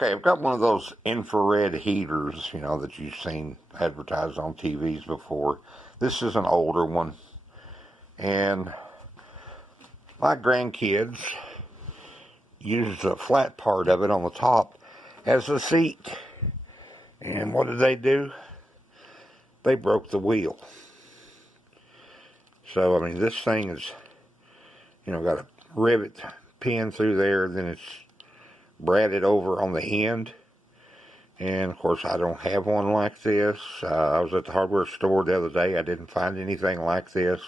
Okay, I've got one of those infrared heaters, you know, that you've seen advertised on TVs before. This is an older one. And my grandkids used the flat part of it on the top as a seat. And what did they do? They broke the wheel. So, I mean, this thing is, you know, got a rivet pin through there, then it's braided over on the end. And of course I don't have one like this. I was at the hardware store the other day. I didn't find anything like this.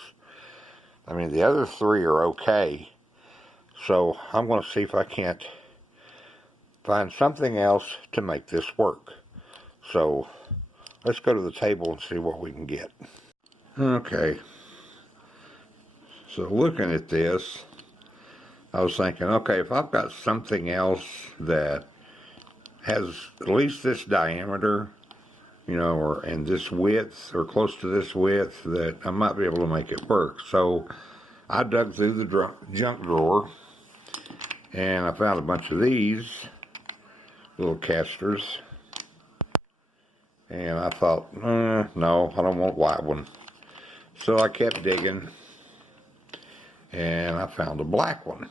I mean, the other three are okay. So I'm going to see if I can't find something else to make this work. So let's go to the table and see what we can get. Okay. So looking at this, I was thinking, okay, if I've got something else that has at least this diameter, you know, or and this width, or close to this width, that I might be able to make it work. So I dug through the junk drawer, and I found a bunch of these little casters. And I thought, no, I don't want a white one. So I kept digging, and I found a black one.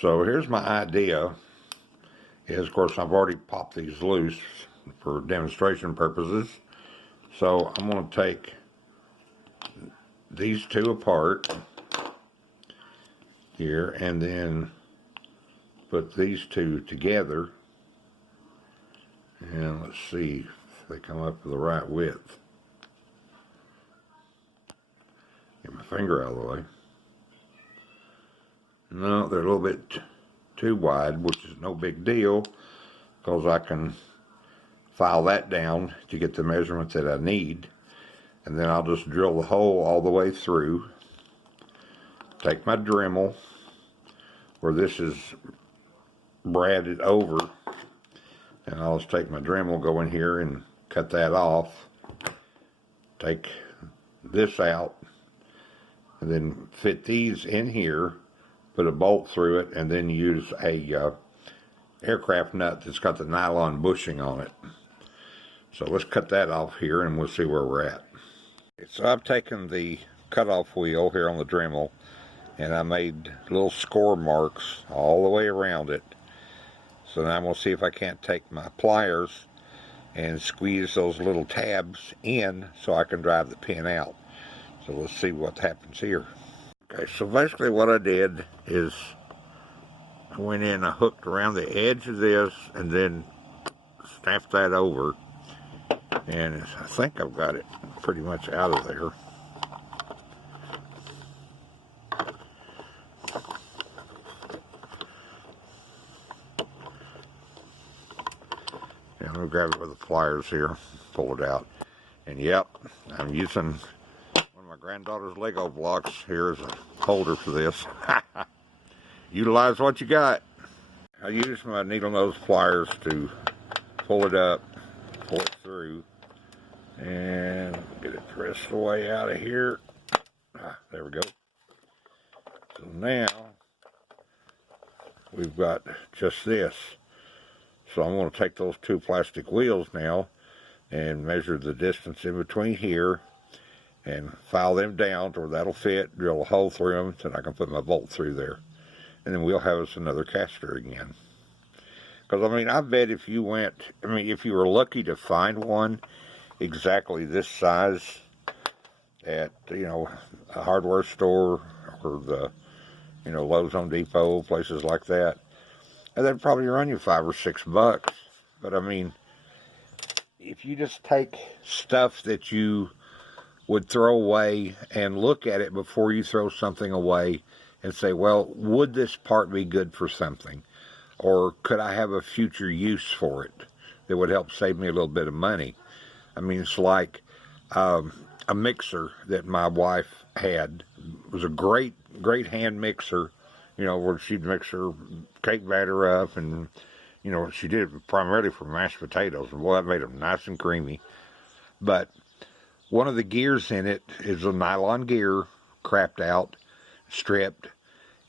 So here's my idea. Of course, I've already popped these loose for demonstration purposes. So I'm going to take these two apart here and then put these two together. And let's see if they come up to the right width. Get my finger out of the way. No, they're a little bit too wide, which is no big deal, because I can file that down to get the measurement that I need, and then I'll just drill the hole all the way through, take my Dremel where this is braided over, and I'll just take my Dremel, go in here and cut that off, take this out, and then fit these in here, put a bolt through it, and then use a aircraft nut that's got the nylon bushing on it. So let's cut that off here and we'll see where we're at. So I've taken the cutoff wheel here on the Dremel, and I made little score marks all the way around it. So now I'm going to see if I can't take my pliers and squeeze those little tabs in so I can drive the pin out. So let's see what happens here. Okay, so basically what I did is I went in, I hooked around the edge of this and then snapped that over, and I think I've got it pretty much out of there. And I'm going to grab it with the pliers here, pull it out, and yep, I'm using my granddaughter's Lego blocks here as a holder for this. Utilize what you got. I use my needle nose pliers to pull it up, pull it through, and get it pressed way out of here. There we go. So now we've got just this. So I'm going to take those two plastic wheels now and measure the distance in between here and file them down to where that'll fit, drill a hole through them, so I can put my bolt through there. And then we'll have us another caster again. Because, I mean, I bet if you went, I mean, if you were lucky to find one exactly this size at, you know, a hardware store or the, you know, Lowe's, Home Depot, places like that, and they'd probably run you $5 or $6. But, I mean, if you just take stuff that you would throw away and look at it before you throw something away and say, well, would this part be good for something? Or could I have a future use for it that would help save me a little bit of money? I mean, it's like a mixer that my wife had. It was a great hand mixer, you know, where she'd mix her cake batter up, and, you know, she did it primarily for mashed potatoes. And boy, that made them nice and creamy. But one of the gears in it is a nylon gear, crapped out, stripped,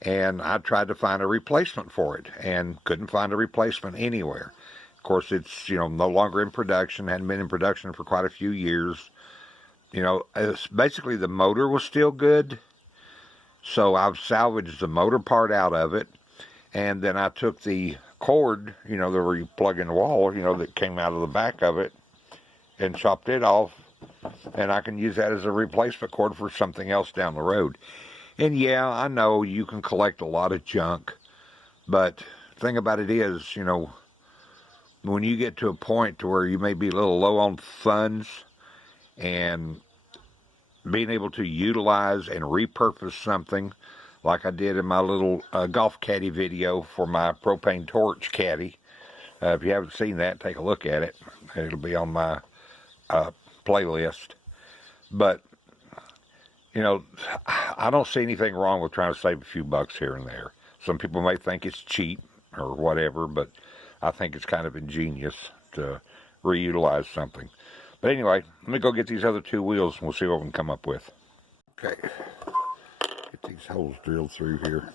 and I tried to find a replacement for it and couldn't find a replacement anywhere. Of course, it's, no longer in production, hadn't been in production for quite a few years. It's basically the motor was still good, so I've salvaged the motor part out of it, and then I took the cord, that where you plug in the wall, that came out of the back of it, and chopped it off, and I can use that as a replacement cord for something else down the road. And yeah, I know you can collect a lot of junk, but the thing about it is, when you get to a point to where you may be a little low on funds, and being able to utilize and repurpose something like I did in my little golf caddy video for my propane torch caddy. If you haven't seen that, take a look at it. It'll be on my playlist. But, I don't see anything wrong with trying to save a few bucks here and there. Some people may think it's cheap or whatever, but I think it's kind of ingenious to reutilize something. But anyway, let me go get these other two wheels and we'll see what we can come up with. Okay, get these holes drilled through here.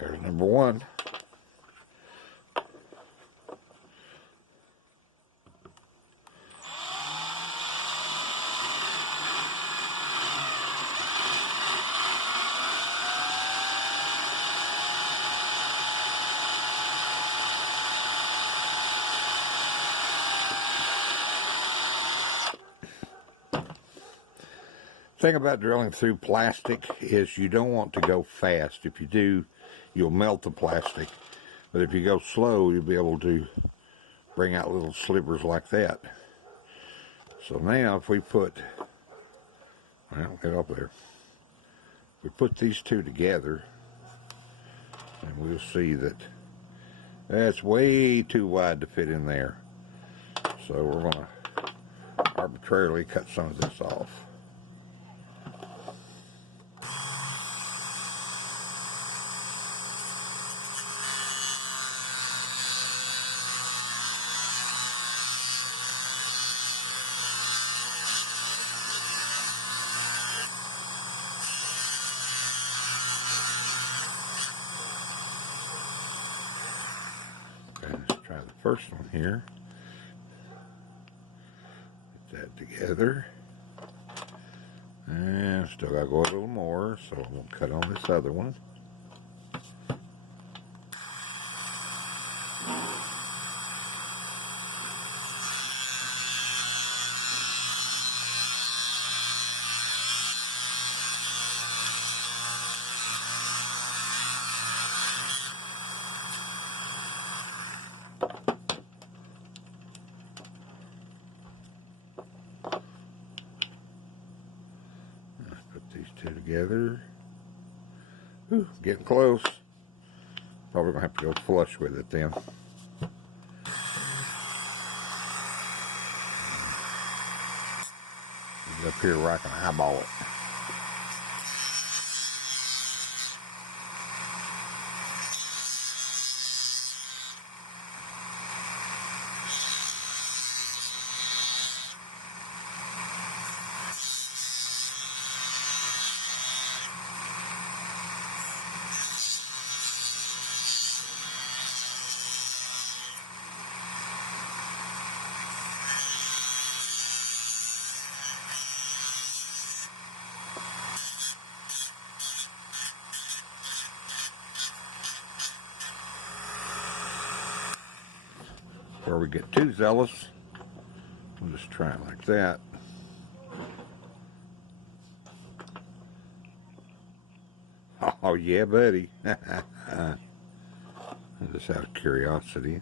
There's number one. Thing about drilling through plastic is you don't want to go fast. If you do, you'll melt the plastic. But if you go slow, you'll be able to bring out little slivers like that. So now if we put, well, get up there. We put these two together, and we'll see that that's way too wide to fit in there. So we're going to arbitrarily cut some of this off. Let's try the first one here. Put that together. And still got to go a little more, so I'm going to cut on this other one. These two together. Ooh, getting close. Probably gonna have to go flush with it then. It's up here where I can eyeball it. Before we get too zealous, we'll just try it like that. Oh yeah, buddy. Just out of curiosity.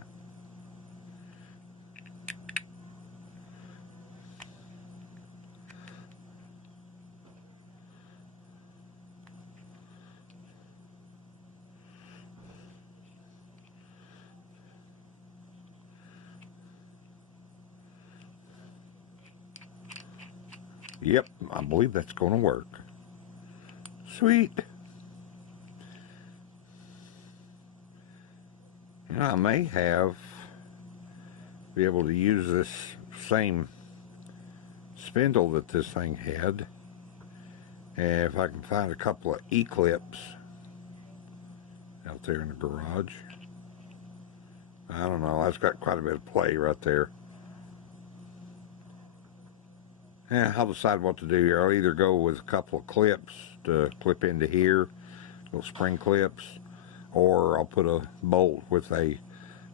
Yep, I believe that's going to work. Sweet. You know, I may be able to use this same spindle that this thing had, and if I can find a couple of E-clips out there in the garage. I don't know, that's got quite a bit of play right there. Yeah, I'll decide what to do here. I'll either go with a couple of clips to clip into here, little spring clips, or I'll put a bolt with a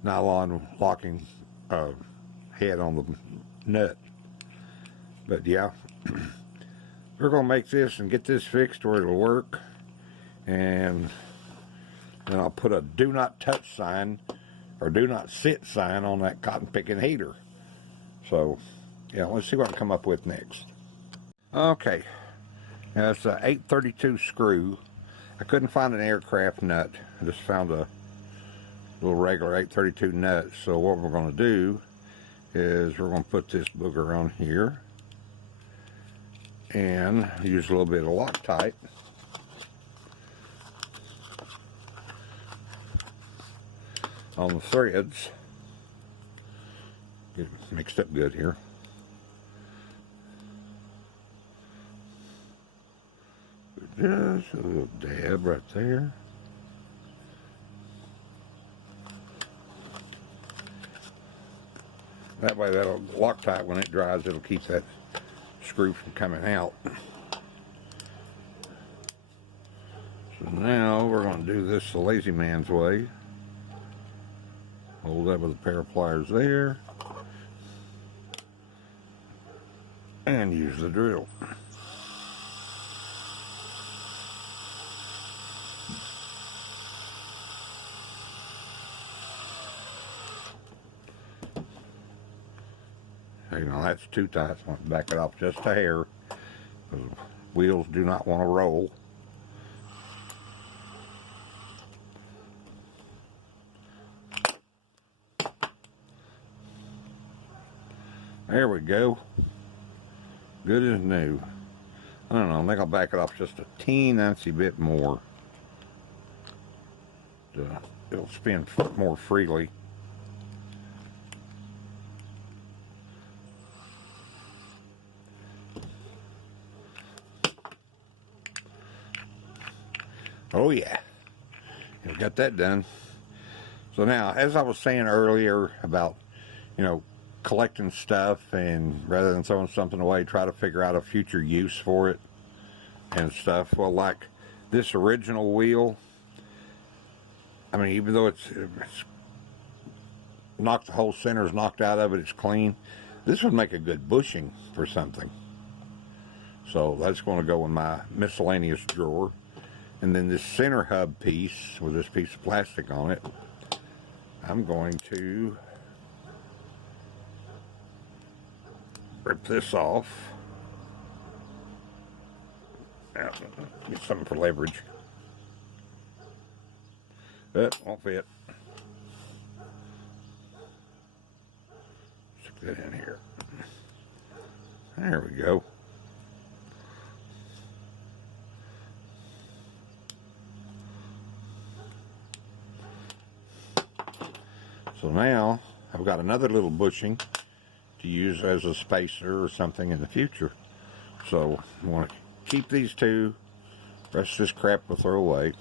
nylon locking head on the nut. But yeah, we're going to make this and get this fixed where it'll work. And then I'll put a do not touch sign or do not sit sign on that cotton picking heater. So yeah, let's see what I come up with next. Okay, that's a 832 screw. I couldn't find an aircraft nut. I just found a little regular 832 nut. So what we're going to do is we're going to put this booger on here and use a little bit of Loctite. On the threads. Get it mixed up good here. Just a little dab right there. That way that'll Loctite, when it dries, it'll keep that screw from coming out. So now we're going to do this the lazy man's way. Hold that with a pair of pliers there. And use the drill. You know, that's too tight, so I'm going to back it off just a hair, because wheels do not want to roll. There we go. Good as new. I don't know, I think I'll back it off just a teensy bit more. It'll spin more freely. Oh yeah, we got that done. So now, as I was saying earlier about, you know, collecting stuff, and rather than throwing something away, try to figure out a future use for it and stuff. Well, like this original wheel, I mean, even though it's knocked, the whole center's knocked out of it, it's clean, this would make a good bushing for something. So that's going to go in my miscellaneous drawer. And then this center hub piece with this piece of plastic on it, I'm going to rip this off. Now, get something for leverage. That won't fit. Stick that in here. There we go. So now I've got another little bushing to use as a spacer or something in the future. So I want to keep these two. The rest of this crap we'll throw away.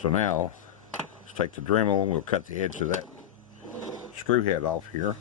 So now let's take the Dremel and we'll cut the edge of that screw head off here.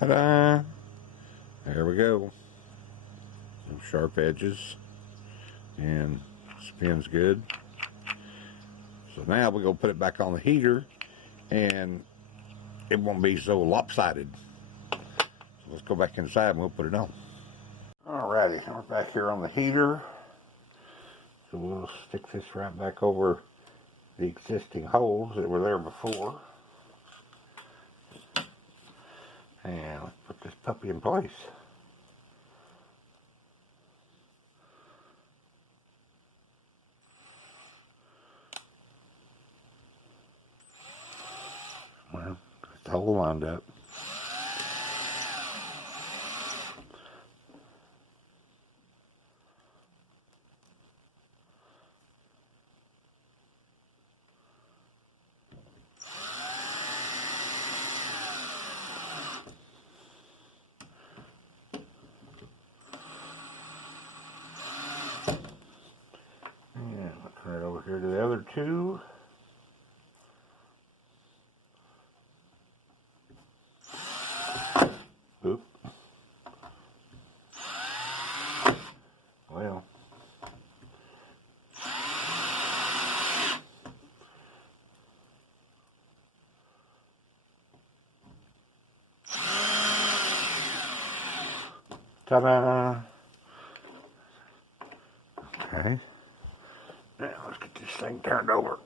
Ta-da! There we go. Some sharp edges, and spins good. So now we're going to put it back on the heater, and it won't be so lopsided. Let's go back inside and we'll put it on. Alrighty, we're back here on the heater. So we'll stick this right back over the existing holes that were there before. And let's put this puppy in place. Well, got the hole lined up. And I'll turn it over here to the other two. Oop. Well. Ta-da! Okay. Now let's get this thing turned over.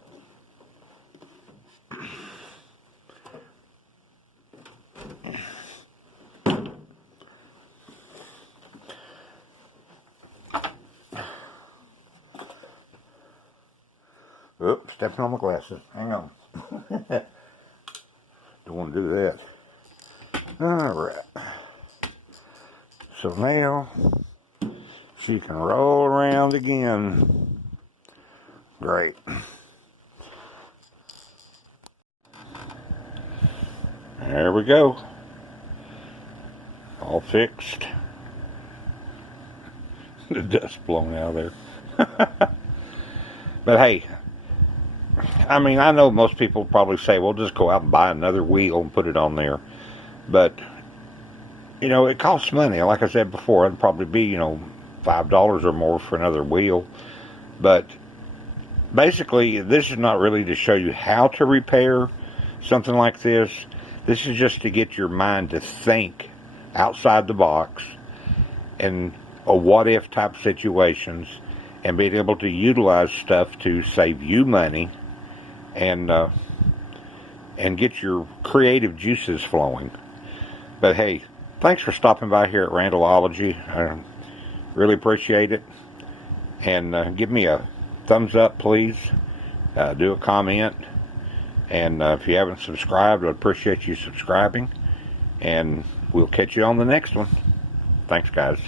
Oops, stepping on my glasses. Hang on. Don't want to do that. Alright. So now she can roll around again. Great. There we go. All fixed. The dust blown out of there. But hey, I mean, I know most people probably say, well, just go out and buy another wheel and put it on there. But, you know, it costs money. Like I said before, it'd probably be, you know, $5 or more for another wheel. But basically, this is not really to show you how to repair something like this. This is just to get your mind to think outside the box and a what-if type situations, and being able to utilize stuff to save you money and get your creative juices flowing. But hey, thanks for stopping by here at Randallology. I really appreciate it. And give me a thumbs up, please. Do a comment. And if you haven't subscribed, I'd appreciate you subscribing. And we'll catch you on the next one. Thanks, guys.